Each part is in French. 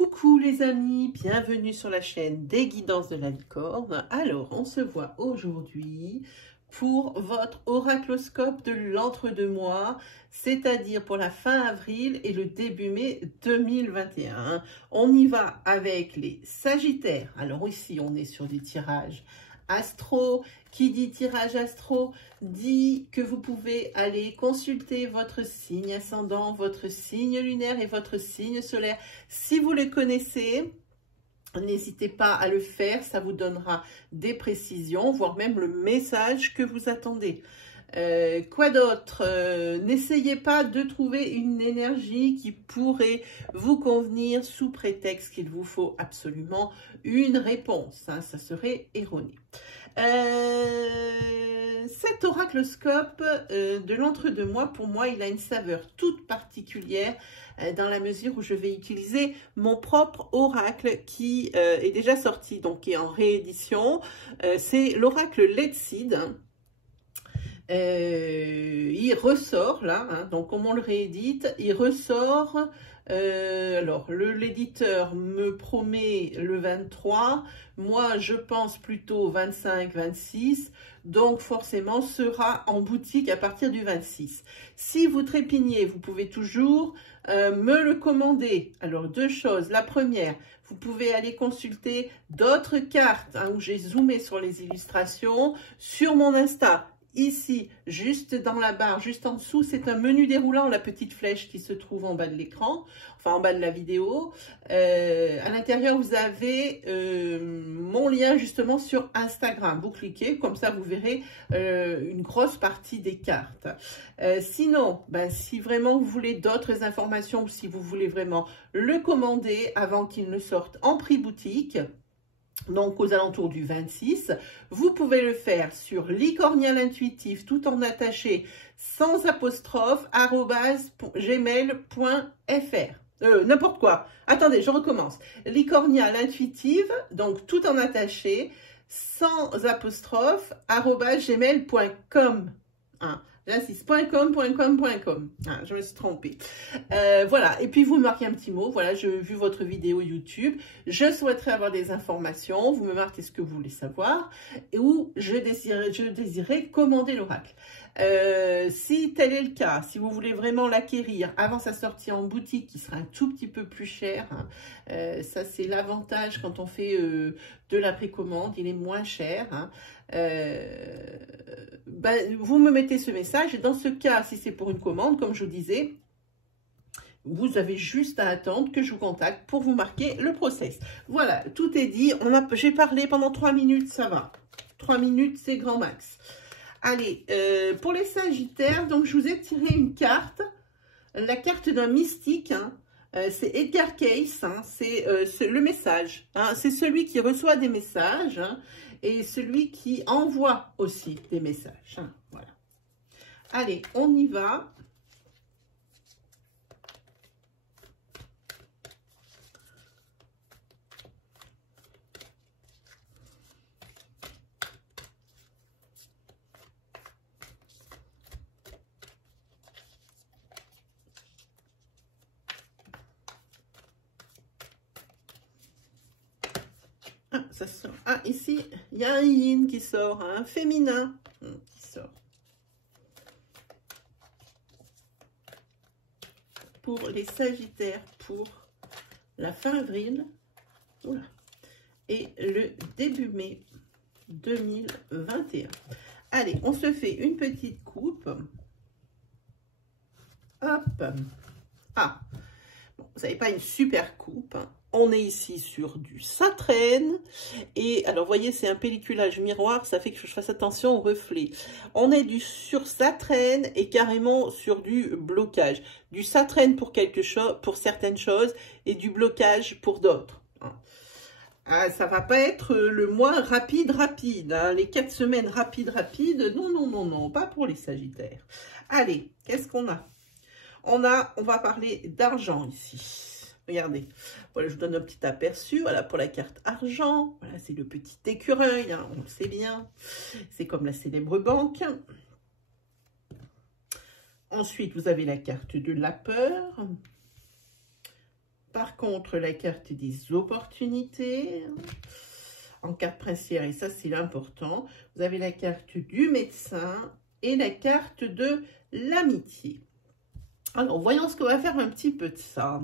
Coucou les amis, bienvenue sur la chaîne des guidances de la licorne. Alors, on se voit aujourd'hui pour votre oracloscope de l'entre-deux-mois, c'est-à-dire pour la fin avril et le début mai 2021. On y va avec les Sagittaires. Alors ici, on est sur des tirages astro. Qui dit tirage astro dit que vous pouvez aller consulter votre signe ascendant, votre signe lunaire et votre signe solaire. Si vous les connaissez, n'hésitez pas à le faire, ça vous donnera des précisions, voire même le message que vous attendez. Quoi d'autre? N'essayez pas de trouver une énergie qui pourrait vous convenir sous prétexte qu'il vous faut absolument une réponse. Hein, ça serait erroné. Cet oracloscope de l'entre-deux-mois, pour moi, il a une saveur toute particulière dans la mesure où je vais utiliser mon propre oracle qui est déjà sorti, donc qui est en réédition. C'est l'oracle Letseed. Il ressort là, hein, donc comme on le réédite, il ressort, alors l'éditeur me promet le 23, moi je pense plutôt 25-26, donc forcément sera en boutique à partir du 26. Si vous trépignez, vous pouvez toujours me le commander. Alors deux choses, la première, vous pouvez aller consulter d'autres cartes hein, où j'ai zoomé sur les illustrations sur mon Insta. Ici, juste dans la barre, juste en dessous, c'est un menu déroulant, la petite flèche qui se trouve en bas de l'écran, enfin en bas de la vidéo. À l'intérieur, vous avez mon lien justement sur Instagram. Vous cliquez, comme ça vous verrez une grosse partie des cartes. Sinon, si vraiment vous voulez d'autres informations, ou si vous voulez vraiment le commander avant qu'il ne sorte en prix boutique, donc aux alentours du 26, vous pouvez le faire sur licornial intuitif tout en attaché sans apostrophe @gmail.fr. N'importe quoi. Attendez, je recommence. Licornial intuitive, donc tout en attaché sans apostrophe @gmail.com. Hein. J'insiste, .com. Ah, je me suis trompée. Voilà, et puis vous me marquez un petit mot. Voilà, j'ai vu votre vidéo YouTube. Je souhaiterais avoir des informations. Vous me marquez ce que vous voulez savoir. Ou je désirais commander l'oracle. Si tel est le cas, si vous voulez vraiment l'acquérir avant sa sortie en boutique, qui sera un tout petit peu plus cher, hein, ça c'est l'avantage quand on fait de la précommande, il est moins cher. Hein, vous me mettez ce message et dans ce cas, si c'est pour une commande, comme je vous disais, vous avez juste à attendre que je vous contacte pour vous marquer le process. Voilà, tout est dit. J'ai parlé pendant 3 minutes, ça va. 3 minutes, c'est grand max. Allez, pour les Sagittaires, donc je vous ai tiré une carte, la carte d'un mystique, hein, c'est Edgar Cayce, hein, c'est le message, hein, c'est celui qui reçoit des messages hein, et celui qui envoie aussi des messages. Hein, voilà. Allez, on y va. Ah, ça sort. Ah, ici, il y a un yin qui sort, un féminin qui sort. Pour les Sagittaires, pour la fin avril voilà, et le début mai 2021. Allez, on se fait une petite coupe. Hop. Ah, bon, vous n'avez pas une super coupe, hein. On est ici sur du satrène. Et alors, vous voyez, c'est un pelliculage miroir. Ça fait que je fasse attention au reflet. On est sur satrène et carrément sur du blocage. Du satrène pour quelque chose, pour certaines choses et du blocage pour d'autres. Ah, ça va pas être le mois rapide. Hein. Les 4 semaines rapide. Non, pas pour les Sagittaires. Allez, qu'est-ce qu'on a? On va parler d'argent ici. Regardez, voilà, je vous donne un petit aperçu, voilà, pour la carte argent, voilà, c'est le petit écureuil, hein, on le sait bien, c'est comme la célèbre banque. Ensuite, vous avez la carte de la peur, Par contre, la carte des opportunités, en carte princière, et ça c'est l'important, vous avez la carte du médecin et la carte de l'amitié. Alors, voyons ce qu'on va faire un petit peu de ça.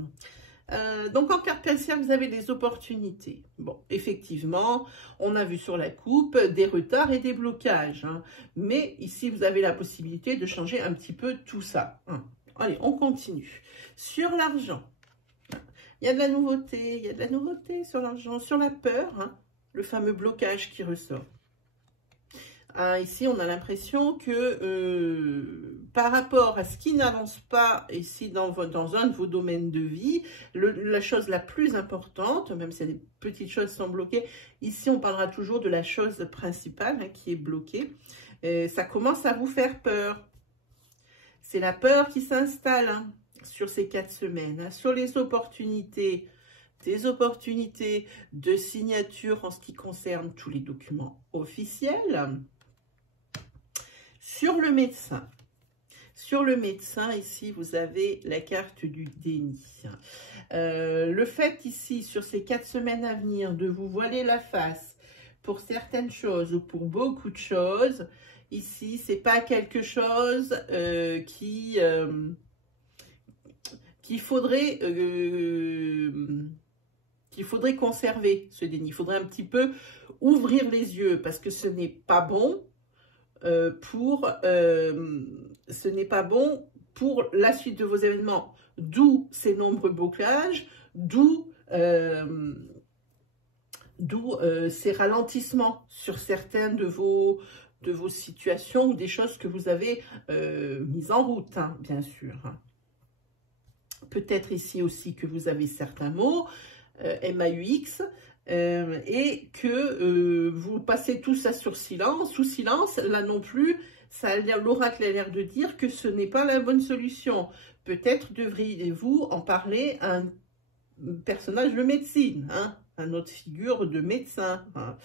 Donc, en carte princière, vous avez des opportunités. Bon, effectivement, on a vu sur la coupe des retards et des blocages. Hein. Mais ici, vous avez la possibilité de changer un petit peu tout ça. Hein. Allez, on continue. Sur l'argent, il y a de la nouveauté. Il y a de la nouveauté sur l'argent. Sur la peur, hein, le fameux blocage qui ressort. Ici, on a l'impression que par rapport à ce qui n'avance pas ici dans un de vos domaines de vie, la chose la plus importante, même si des petites choses sont bloquées, ici on parlera toujours de la chose principale hein, qui est bloquée. Ça commence à vous faire peur. C'est la peur qui s'installe hein, sur ces 4 semaines. Hein, sur les opportunités, des opportunités de signature en ce qui concerne tous les documents officiels. Sur le médecin, ici, vous avez la carte du déni. Le fait ici, sur ces 4 semaines à venir, de vous voiler la face pour certaines choses ou pour beaucoup de choses, ici, c'est pas quelque chose qu'il faudrait conserver, ce déni. Il faudrait un petit peu ouvrir les yeux parce que ce n'est pas bon. Ce n'est pas bon pour la suite de vos événements, d'où ces nombreux blocages, d'où ces ralentissements sur certaines de vos situations ou des choses que vous avez mises en route, hein, bien sûr. Peut-être ici aussi que vous avez certains mots, MAUX, et que vous passez tout ça sous silence, là non plus, l'oracle a l'air de dire que ce n'est pas la bonne solution. Peut-être devriez-vous en parler à un personnage de médecine, hein, à notre figure de médecin. Hein.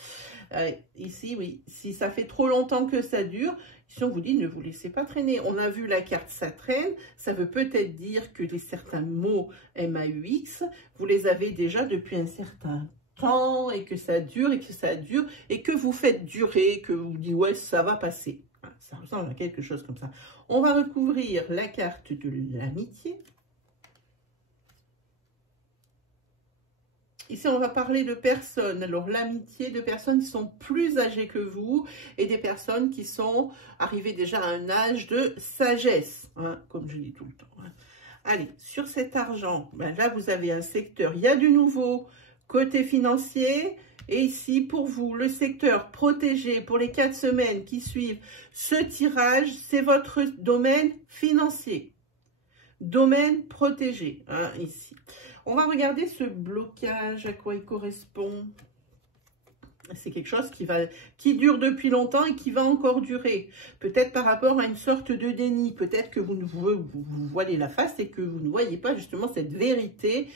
Ici, oui, si ça fait trop longtemps que ça dure, si on vous dit ne vous laissez pas traîner. On a vu la carte ça traîne, ça veut peut-être dire que certains mots MAUX, vous les avez déjà depuis un certain temps et que ça dure et que vous faites durer, que vous dites ouais ça va passer. Ça ressemble à quelque chose comme ça. On va recouvrir la carte de l'amitié. Ici, on va parler de personnes. Alors, l'amitié de personnes qui sont plus âgées que vous et des personnes qui sont arrivées déjà à un âge de sagesse, hein, comme je dis tout le temps. Hein. Allez, sur cet argent, ben là, vous avez un secteur. Il y a du nouveau côté financier. Et ici, pour vous, le secteur protégé pour les 4 semaines qui suivent ce tirage, c'est votre domaine financier. Domaine protégé, hein, ici. On va regarder ce blocage, à quoi il correspond. C'est quelque chose qui dure depuis longtemps et qui va encore durer. Peut-être par rapport à une sorte de déni. Peut-être que vous voilez la face et que vous ne voyez pas justement cette vérité.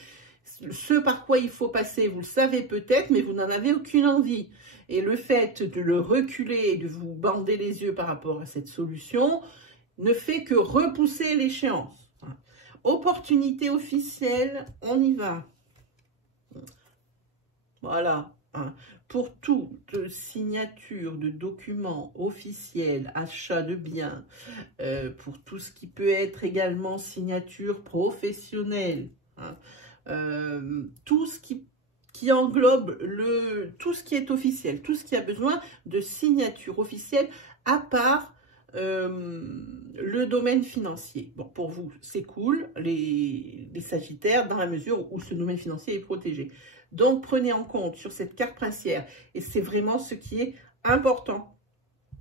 Ce par quoi il faut passer, vous le savez peut-être, mais vous n'en avez aucune envie. Et le fait de le reculer et de vous bander les yeux par rapport à cette solution ne fait que repousser l'échéance. Opportunité officielle, on y va. Voilà. Pour toute signature de documents officiels, achat de biens, pour tout ce qui peut être également signature professionnelle, tout ce qui englobe tout ce qui est officiel, tout ce qui a besoin de signature officielle à part le domaine financier. Bon, pour vous, c'est cool, les Sagittaires, dans la mesure où ce domaine financier est protégé. Donc, prenez en compte sur cette carte princière, et c'est vraiment ce qui est important,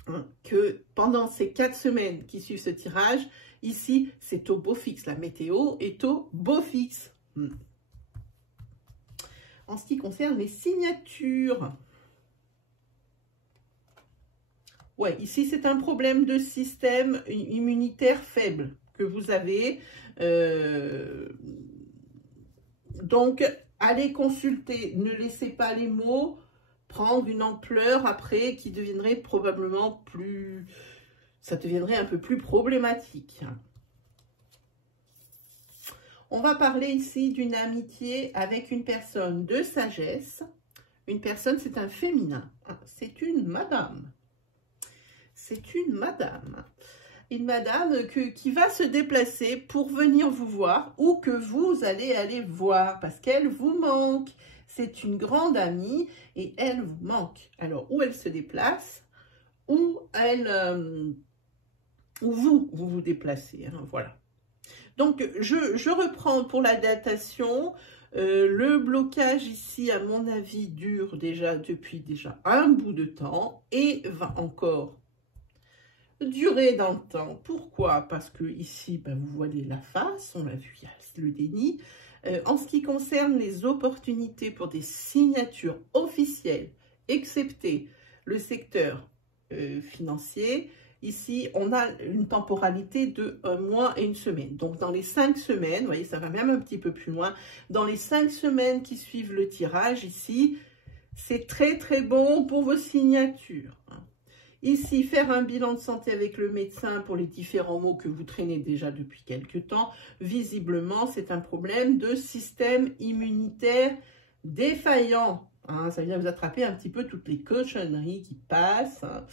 hein, que pendant ces 4 semaines qui suivent ce tirage, ici, c'est au beau fixe. La météo est au beau fixe. En ce qui concerne les signatures, ouais, ici, c'est un problème de système immunitaire faible que vous avez. Donc, allez consulter. Ne laissez pas les mots prendre une ampleur après qui deviendrait probablement plus... Ça deviendrait un peu plus problématique. On va parler ici d'une amitié avec une personne de sagesse. Une personne, c'est un féminin. C'est une madame. C'est une madame. Une madame qui va se déplacer pour venir vous voir ou que vous allez aller voir parce qu'elle vous manque. C'est une grande amie et elle vous manque. Alors, où elle se déplace, où vous vous déplacez. Hein, voilà. Donc, je reprends pour la datation. Le blocage ici, à mon avis, dure depuis un bout de temps et va encore durer dans le temps. Pourquoi? Parce que ici, vous voyez la face, on l'a vu, il y a le déni. En ce qui concerne les opportunités pour des signatures officielles, excepté le secteur financier, ici, on a une temporalité de 1 mois et 1 semaine. Donc, dans les 5 semaines, vous voyez, ça va même un petit peu plus loin. Dans les 5 semaines qui suivent le tirage, ici, c'est très, très bon pour vos signatures. Ici, faire un bilan de santé avec le médecin pour les différents maux que vous traînez déjà depuis quelque temps. Visiblement, c'est un problème de système immunitaire défaillant. Hein, ça vient vous attraper un petit peu toutes les cochonneries qui passent. Hein.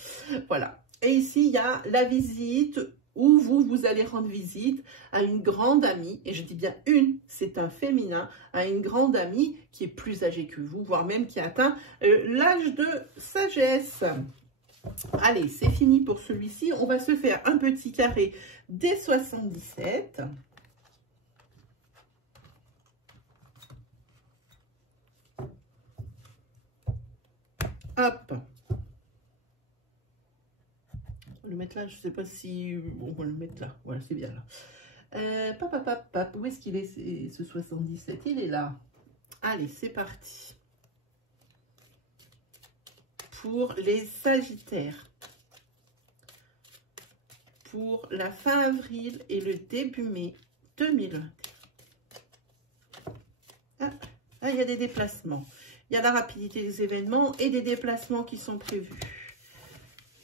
Voilà. Et ici, il y a la visite où vous allez rendre visite à une grande amie, et je dis bien une, c'est un féminin, à une grande amie qui est plus âgée que vous, voire même qui a atteint l'âge de sagesse. Allez, c'est fini pour celui-ci. On va se faire un petit carré des 77. Hop. Le mettre là, je ne sais pas si... On va le mettre là. Voilà, c'est bien là. Où est-ce qu'il est, ce 77? Il est là. Allez, c'est parti. Pour les Sagittaires. Pour la fin avril et le début mai 2021. Il y a des déplacements. Il y a la rapidité des événements et des déplacements qui sont prévus.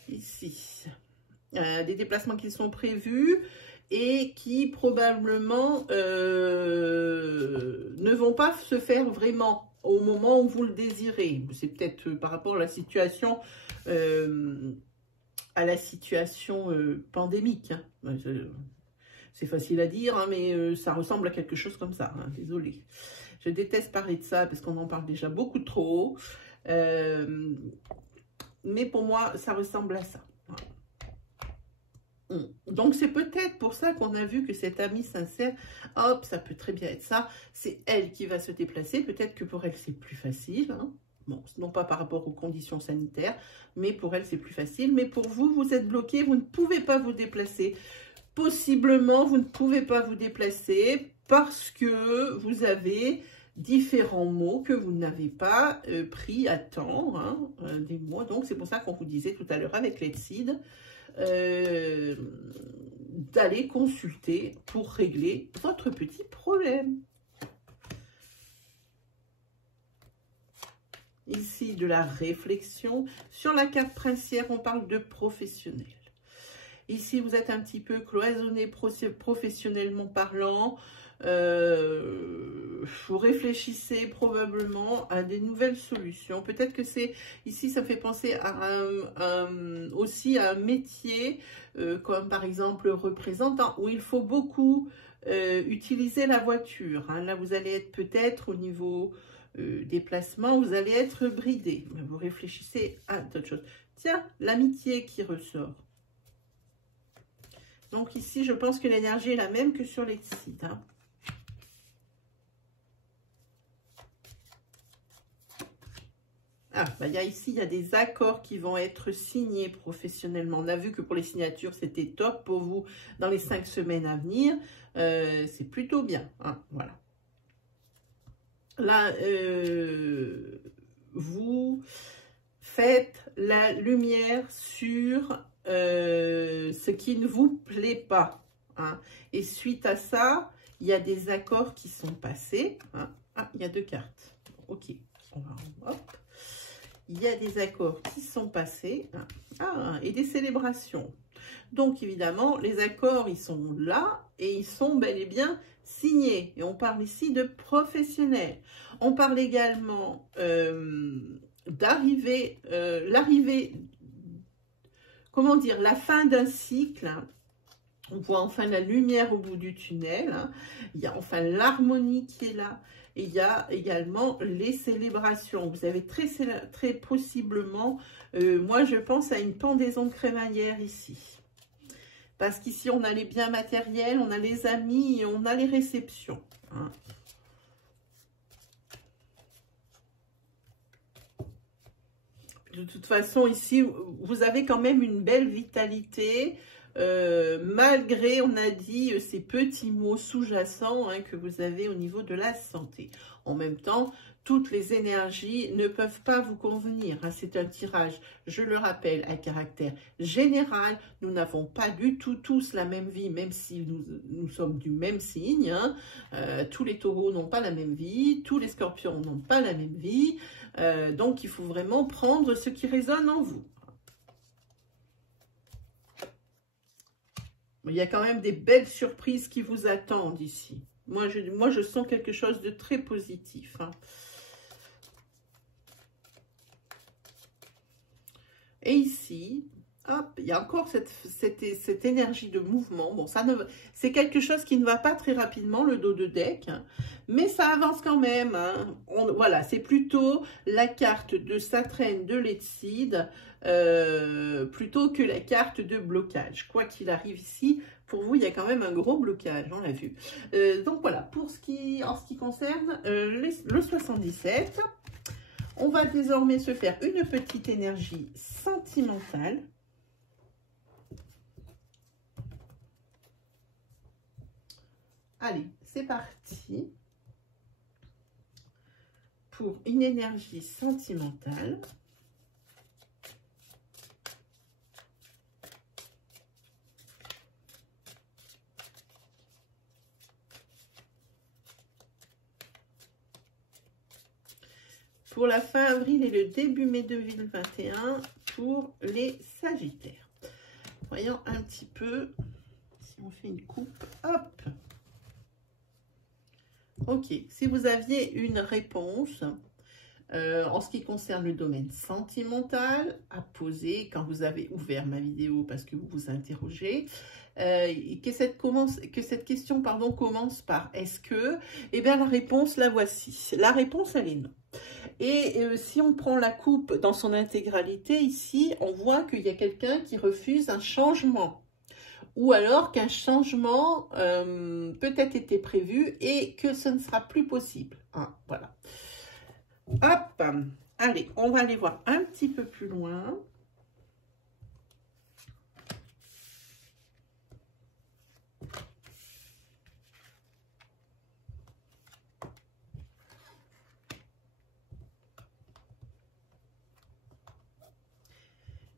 Ici. Des déplacements qui sont prévus et qui probablement ne vont pas se faire vraiment au moment où vous le désirez. C'est peut-être par rapport à la situation pandémique. Hein. C'est facile à dire, hein, mais ça ressemble à quelque chose comme ça. Hein, désolée. Je déteste parler de ça parce qu'on en parle déjà beaucoup trop. Mais pour moi, ça ressemble à ça. Donc, c'est peut-être pour ça qu'on a vu que cette amie sincère, hop, ça peut très bien être ça. C'est elle qui va se déplacer. Peut-être que pour elle, c'est plus facile. Hein. Bon, non pas par rapport aux conditions sanitaires, mais pour elle, c'est plus facile. Mais pour vous, vous êtes bloqué, vous ne pouvez pas vous déplacer. Possiblement, vous ne pouvez pas vous déplacer parce que vous avez différents mots que vous n'avez pas pris à temps, hein, des mots. Donc, c'est pour ça qu'on vous disait tout à l'heure avec l'Exide, d'aller consulter pour régler votre petit problème. Ici, de la réflexion. Sur la carte princière, on parle de professionnel. Ici, vous êtes un petit peu cloisonné professionnellement parlant. Vous réfléchissez probablement à des nouvelles solutions. Peut-être que c'est, ici, ça fait penser à aussi à un métier, comme par exemple représentant, où il faut beaucoup utiliser la voiture. Hein. Là, vous allez être peut-être au niveau déplacement, vous allez être bridé. Vous réfléchissez à d'autres choses. Tiens, l'amitié qui ressort. Donc ici, je pense que l'énergie est la même que sur l'Exide. Hein. Ici, il y a des accords qui vont être signés professionnellement. On a vu que pour les signatures, c'était top pour vous dans les 5 semaines à venir. C'est plutôt bien. Hein, voilà. Là, vous faites la lumière sur ce qui ne vous plaît pas. Hein. Et suite à ça, il y a des accords qui sont passés. Hein. Ah, il y a 2 cartes. Ok. On va, hop. il y a des accords qui sont passés. Ah, et des célébrations. Donc, évidemment, les accords, ils sont là et ils sont bel et bien signés. Et on parle ici de professionnels. On parle également d'arrivée, l'arrivée, comment dire, la fin d'un cycle. On voit enfin la lumière au bout du tunnel. Il y a enfin l'harmonie qui est là. Et il y a également les célébrations. Vous avez très possiblement, moi je pense à une pendaison de crémaillère ici. Parce qu'ici on a les biens matériels, on a les amis et on a les réceptions. Hein. De toute façon, ici, vous avez quand même une belle vitalité. Malgré, on a dit, ces petits mots sous-jacents que vous avez au niveau de la santé. En même temps, toutes les énergies ne peuvent pas vous convenir. C'est un tirage, je le rappelle, à caractère général. Nous n'avons pas du tout tous la même vie, même si nous sommes du même signe. Tous les taureaux n'ont pas la même vie, tous les scorpions n'ont pas la même vie. Donc, il faut vraiment prendre ce qui résonne en vous. Il y a quand même des belles surprises qui vous attendent ici. Moi, je sens quelque chose de très positif. Et ici, hop, il y a encore cette énergie de mouvement. Bon, c'est quelque chose qui ne va pas très rapidement, le dos de deck, mais ça avance quand même. Voilà, c'est plutôt la carte de Saturne de Letcid, plutôt que la carte de blocage. Quoi qu'il arrive ici, pour vous, il y a quand même un gros blocage, on l'a vu. Donc voilà, en ce qui concerne le 77, on va désormais se faire une petite énergie sentimentale. Allez, c'est parti pour une énergie sentimentale. Pour la fin avril et le début mai 2021 pour les Sagittaires. Voyons un petit peu si on fait une coupe. Hop. Ok, si vous aviez une réponse en ce qui concerne le domaine sentimental à poser quand vous avez ouvert ma vidéo parce que vous vous interrogez, que cette question commence par est-ce que, eh bien la réponse la voici. La réponse elle est non. Et si on prend la coupe dans son intégralité, ici, on voit qu'il y a quelqu'un qui refuse un changement. Ou alors qu'un changement peut-être été prévu et que ce ne sera plus possible. Voilà. Hop, allez, on va aller voir un petit peu plus loin.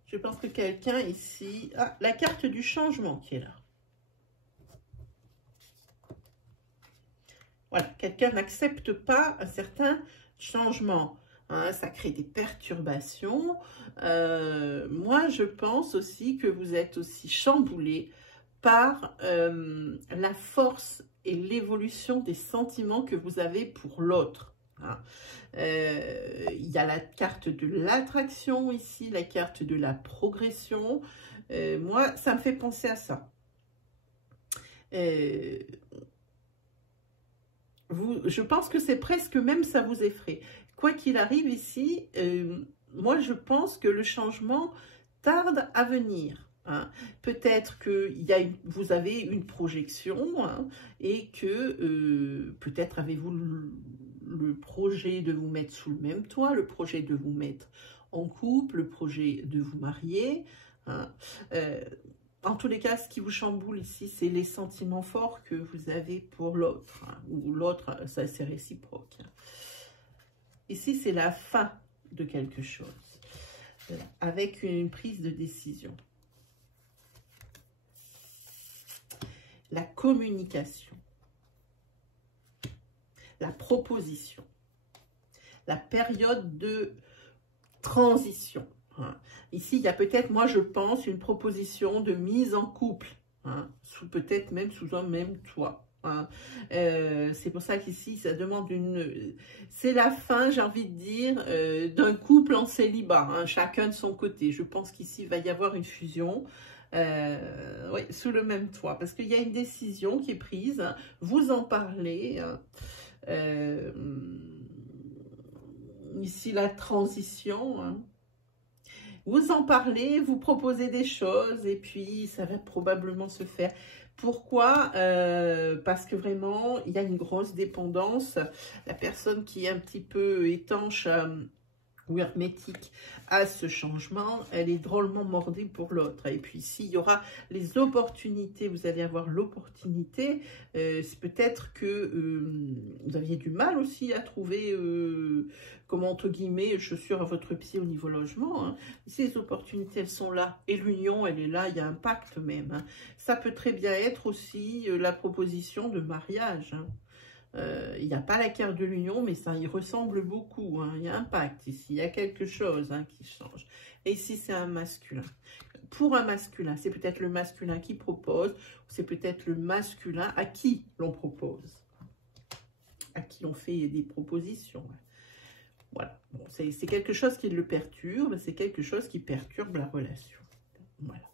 Je pense que quelqu'un ici... Ah, la carte du changement qui est là. Voilà, quelqu'un n'accepte pas un certain changement. Ça crée des perturbations. Moi, je pense aussi que vous êtes aussi chamboulé par la force et l'évolution des sentiments que vous avez pour l'autre. Il y a la carte de l'attraction ici, la carte de la progression. Moi, ça me fait penser à ça. Je pense que c'est presque même ça vous effraie. Quoi qu'il arrive ici, moi je pense que le changement tarde à venir. Peut-être que vous avez une projection et que peut-être avez-vous le projet de vous mettre sous le même toit, le projet de vous mettre en couple, le projet de vous marier. En tous les cas, ce qui vous chamboule ici, c'est les sentiments forts que vous avez pour l'autre. Ou l'autre, ça c'est réciproque. Ici, c'est la fin de quelque chose. Avec une prise de décision. La communication. La proposition. La période de transition. Hein. Ici, il y a peut-être, moi je pense, une proposition de mise en couple, hein, peut-être même sous un même toit. Hein. C'est pour ça qu'ici, ça demande une... C'est la fin, j'ai envie de dire, d'un couple en célibat, hein, chacun de son côté. Je pense qu'ici, il va y avoir une fusion. Oui, sous le même toit, parce qu'il y a une décision qui est prise, hein, vous en parlez, hein, ici la transition, hein. Vous en parlez, vous proposez des choses et puis ça va probablement se faire. Pourquoi? Parce que vraiment, il y a une grosse dépendance. La personne qui est un petit peu étanche ou hermétique à ce changement, elle est drôlement mordée pour l'autre. Et puis, s'il y aura les opportunités, vous allez avoir l'opportunité, c'est peut-être que vous aviez du mal aussi à trouver, comment, entre guillemets, chaussures à votre pied au niveau logement. Hein. Si les opportunités, elles sont là, et l'union, elle est là, il y a un pacte même. Hein. Ça peut très bien être aussi la proposition de mariage. Hein. Il n'y a pas la carte de l'union, mais ça y ressemble beaucoup. Hein. Il y a un pacte ici, il y a quelque chose, hein, qui change. Et ici, c'est un masculin. Pour un masculin, c'est peut-être le masculin qui propose, c'est peut-être le masculin à qui l'on propose, à qui on fait des propositions. Voilà, bon, c'est quelque chose qui le perturbe, c'est quelque chose qui perturbe la relation. Voilà,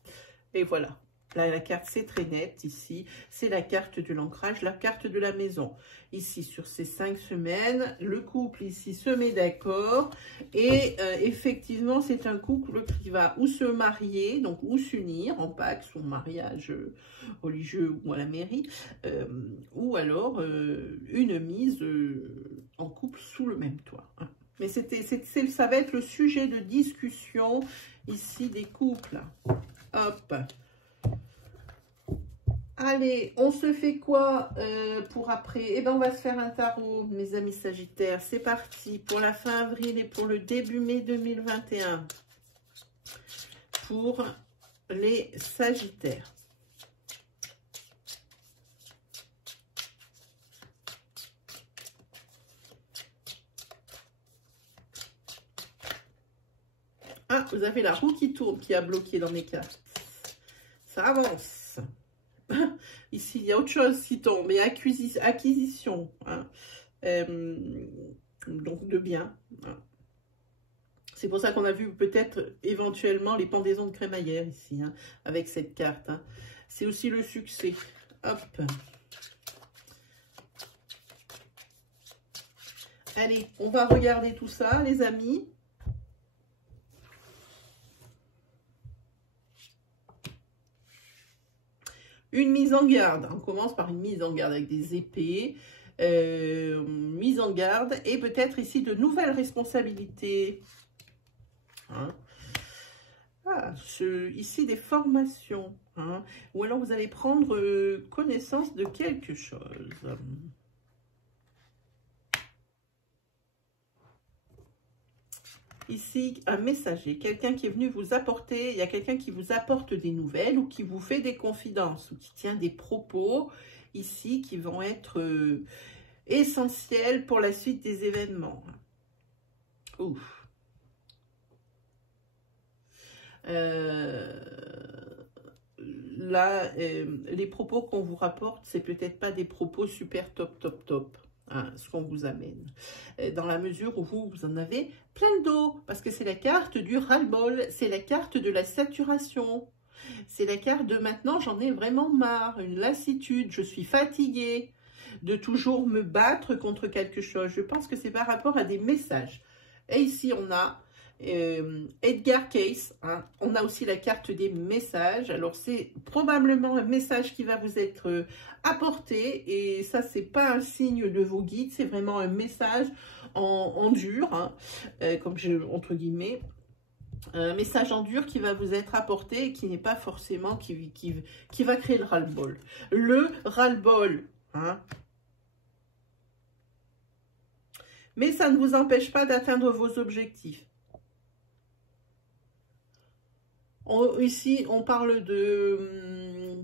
et voilà. Là, la carte, c'est très net ici. C'est la carte de l'ancrage, la carte de la maison. Ici, sur ces 5 semaines, le couple ici se met d'accord. Et effectivement, c'est un couple qui va ou se marier, donc ou s'unir en pacte, ou en mariage religieux ou à la mairie. Ou alors une mise en couple sous le même toit. Hein. Mais ça va être le sujet de discussion ici des couples. Hop. Allez, on se fait quoi pour après? Eh bien, on va se faire un tarot, mes amis Sagittaires. C'est parti pour la fin avril et pour le début mai 2021. Pour les Sagittaires. Ah, vous avez la roue qui tourne, qui a bloqué dans mes cartes. Ça avance. Ici, il y a autre chose qui tombe, et acquisition, hein. Donc de biens. Hein. C'est pour ça qu'on a vu peut-être éventuellement les pendaisons de crémaillère ici, hein, avec cette carte. Hein. C'est aussi le succès. Hop. Allez, on va regarder tout ça, les amis. Une mise en garde. On commence par une mise en garde avec des épées. Mise en garde. Et peut-être ici de nouvelles responsabilités. Hein. Ah, ici des formations. Hein. Ou alors vous allez prendre connaissance de quelque chose. Ici, un messager, quelqu'un qui est venu vous apporter, il y a quelqu'un qui vous apporte des nouvelles ou qui vous fait des confidences ou qui tient des propos ici qui vont être essentiels pour la suite des événements. Ouf. Là, les propos qu'on vous rapporte, c'est peut-être pas des propos super top. Hein, ce qu'on vous amène, dans la mesure où vous en avez plein le dos, parce que c'est la carte du ras-le-bol, c'est la carte de la saturation, c'est la carte de maintenant j'en ai vraiment marre, une lassitude, je suis fatiguée de toujours me battre contre quelque chose. Je pense que c'est par rapport à des messages. Et ici on a Edgar Cayce, hein. On a aussi la carte des messages. Alors c'est probablement un message qui va vous être apporté, et ça c'est pas un signe de vos guides, c'est vraiment un message en dur, hein, comme entre guillemets, un message en dur qui va vous être apporté et qui n'est pas forcément qui va créer le ras-le-bol. Le ras-le-bol, hein. Mais ça ne vous empêche pas d'atteindre vos objectifs. Ici, on parle de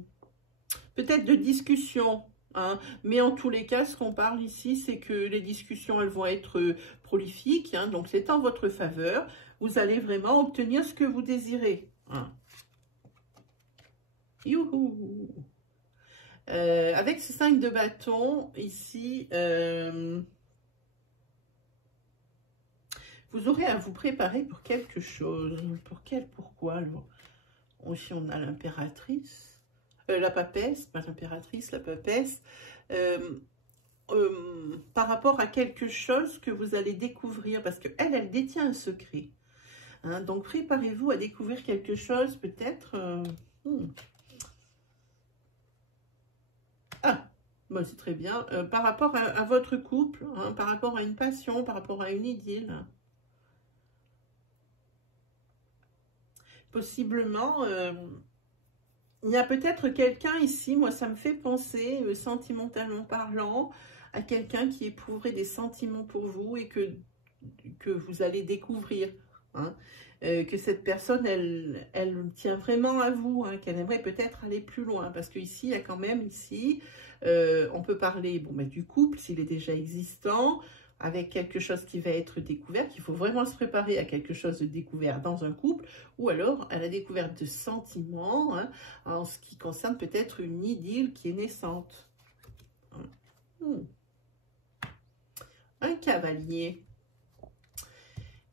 peut-être de discussion, hein. Mais en tous les cas, ce qu'on parle ici, c'est que les discussions, elles vont être prolifiques, hein, donc c'est en votre faveur. Vous allez vraiment obtenir ce que vous désirez. Hein. Youhou! Avec ce 5 de bâton, ici, vous aurez à vous préparer pour quelque chose. Pourquoi alors? Ici, on a l'impératrice. La papesse, pas l'impératrice, la papesse. Par rapport à quelque chose que vous allez découvrir. Parce qu'elle, elle détient un secret. Hein, donc, préparez-vous à découvrir quelque chose, peut-être... Ah, bon, c'est très bien. Par rapport à votre couple, hein, par rapport à une passion, par rapport à une idylle. Possiblement, il y a peut-être quelqu'un ici, moi ça me fait penser, sentimentalement parlant, à quelqu'un qui éprouverait des sentiments pour vous et que vous allez découvrir. Hein. Que cette personne, elle tient vraiment à vous, hein, qu'elle aimerait peut-être aller plus loin. Parce qu'ici, il y a quand même, on peut parler bon, ben, du couple, s'il est déjà existant, avec quelque chose qui va être découvert, qu'il faut vraiment se préparer à quelque chose de découvert dans un couple, ou alors à la découverte de sentiments, hein, en ce qui concerne peut-être une idylle qui est naissante. Un cavalier.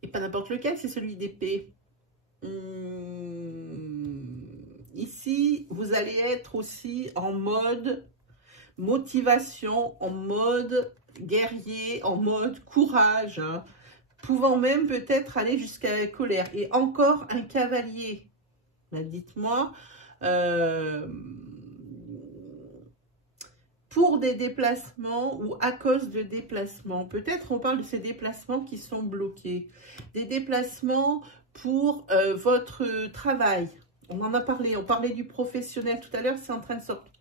Et pas n'importe lequel, c'est celui d'épée. Ici, vous allez être aussi en mode motivation, en mode guerrier, en mode courage, hein, pouvant même peut-être aller jusqu'à la colère. Et encore un cavalier. Dites-moi, pour des déplacements ou à cause de déplacements. Peut-être on parle de ces déplacements qui sont bloqués. Des déplacements pour votre travail. On en a parlé, on parlait du professionnel tout à l'heure, c'est en train de sortir.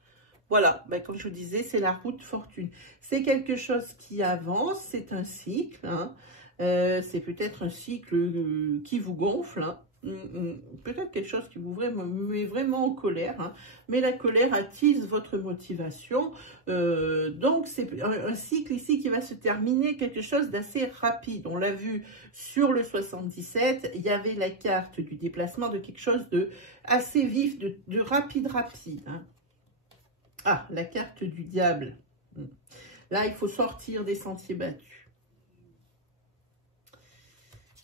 Voilà, ben, comme je vous disais, c'est la route fortune. C'est quelque chose qui avance, c'est un cycle. Hein. C'est peut-être un cycle qui vous gonfle. Hein. Peut-être quelque chose qui vous met vraiment en colère, hein. Mais la colère attise votre motivation. Donc, c'est un cycle ici qui va se terminer, quelque chose d'assez rapide. On l'a vu sur le 77, il y avait la carte du déplacement de quelque chose de assez vif, de rapide. Hein. Ah, la carte du diable. Là, il faut sortir des sentiers battus.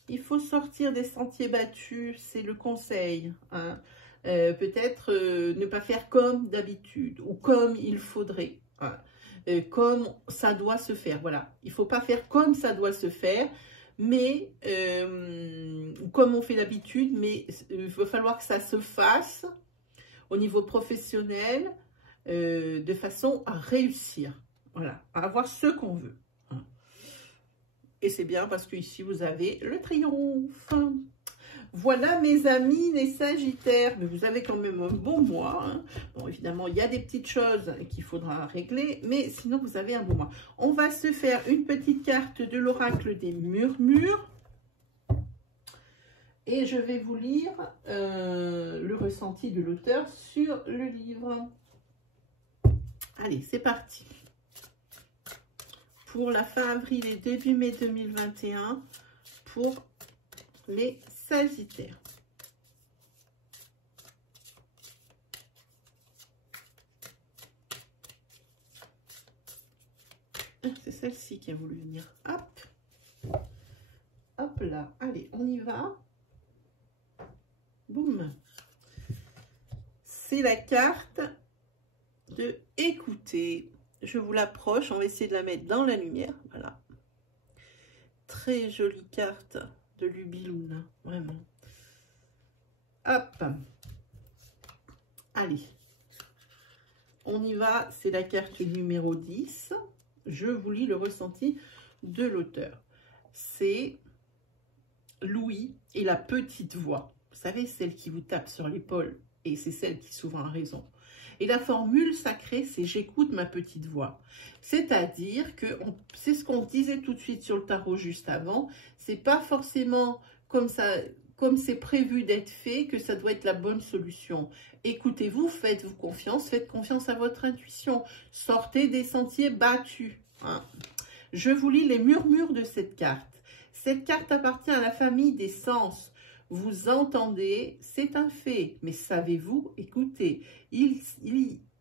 Il faut sortir des sentiers battus, c'est le conseil. Hein. Peut-être ne pas faire comme d'habitude ou comme il faudrait. Hein. Comme ça doit se faire. Voilà, il ne faut pas faire comme ça doit se faire, mais comme on fait d'habitude, mais il va falloir que ça se fasse au niveau professionnel de façon à réussir. Voilà, à avoir ce qu'on veut. Et c'est bien parce que ici vous avez le triomphe. Voilà mes amis les Sagittaires. Mais vous avez quand même un bon mois. Hein. Bon, évidemment, il y a des petites choses qu'il faudra régler. Mais sinon, vous avez un bon mois. On va se faire une petite carte de l'oracle des murmures. Et je vais vous lire le ressenti de l'auteur sur le livre. Allez, c'est parti. Pour la fin avril et début mai 2021, pour les Sagittaires. C'est celle-ci qui a voulu venir. Hop. Hop là. Allez, on y va. Boum. C'est la carte de écouter. Je vous l'approche, on va essayer de la mettre dans la lumière. Voilà. Très jolie carte de Lubilouna, vraiment. Hop. Allez. On y va, c'est la carte numéro 10. Je vous lis le ressenti de l'auteur. C'est Louis et la petite voix. Vous savez, celle qui vous tape sur l'épaule. Et c'est celle qui souvent a raison. Et la formule sacrée, c'est « j'écoute ma petite voix ». C'est-à-dire que c'est ce qu'on disait tout de suite sur le tarot juste avant. C'est pas forcément comme comme c'est prévu d'être fait, que ça doit être la bonne solution. Écoutez-vous, faites-vous confiance, faites confiance à votre intuition. Sortez des sentiers battus. Hein. Je vous lis les murmures de cette carte. Cette carte appartient à la famille des sens. Vous entendez, c'est un fait, mais savez-vous, écoutez, il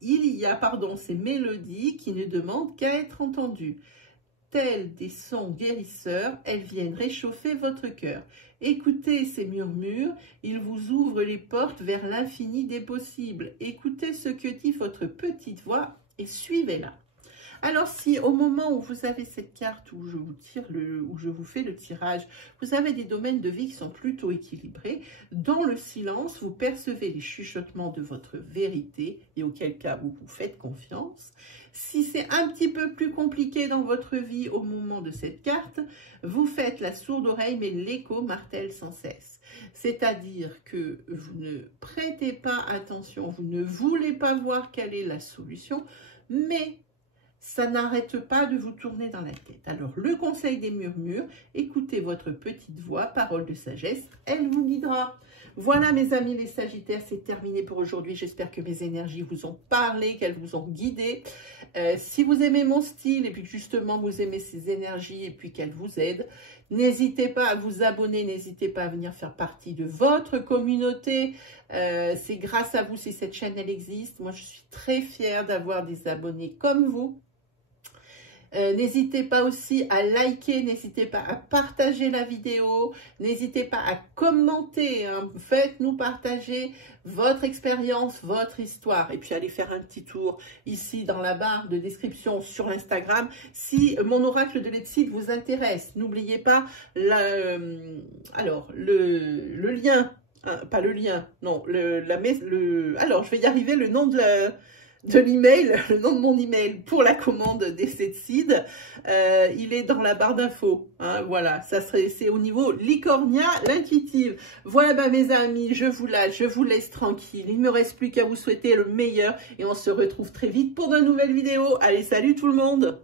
y a ces mélodies qui ne demandent qu'à être entendues. Telles des sons guérisseurs, elles viennent réchauffer votre cœur. Écoutez ces murmures, ils vous ouvrent les portes vers l'infini des possibles. Écoutez ce que dit votre petite voix et suivez-la. Alors si au moment où vous avez cette carte, où je vous fais le tirage, vous avez des domaines de vie qui sont plutôt équilibrés, dans le silence, vous percevez les chuchotements de votre vérité, et auquel cas vous vous faites confiance. Si c'est un petit peu plus compliqué dans votre vie au moment de cette carte, vous faites la sourde oreille, mais l'écho martèle sans cesse. C'est-à-dire que vous ne prêtez pas attention, vous ne voulez pas voir quelle est la solution, mais ça n'arrête pas de vous tourner dans la tête. Alors, le conseil des murmures, écoutez votre petite voix, parole de sagesse, elle vous guidera. Voilà mes amis les Sagittaires, c'est terminé pour aujourd'hui. J'espère que mes énergies vous ont parlé, qu'elles vous ont guidé. Si vous aimez mon style et puis justement vous aimez ces énergies et puis qu'elles vous aident, n'hésitez pas à vous abonner, n'hésitez pas à venir faire partie de votre communauté. C'est grâce à vous si cette chaîne elle existe. Moi je suis très fière d'avoir des abonnés comme vous. N'hésitez pas aussi à liker, n'hésitez pas à partager la vidéo, n'hésitez pas à commenter, hein. Faites-nous partager votre expérience, votre histoire. Et puis allez faire un petit tour ici dans la barre de description sur l'Instagram si mon oracle de Let's vous intéresse. N'oubliez pas le lien, hein, pas le lien, non, alors je vais y arriver, le nom de l'email, le nom de mon email pour la commande des seeds, il est dans la barre d'infos. Hein, voilà, c'est au niveau Licornia, l'intuitive. Voilà, bah, mes amis, je vous lâche, je vous laisse tranquille. Il ne me reste plus qu'à vous souhaiter le meilleur et on se retrouve très vite pour de nouvelles vidéos. Allez, salut tout le monde!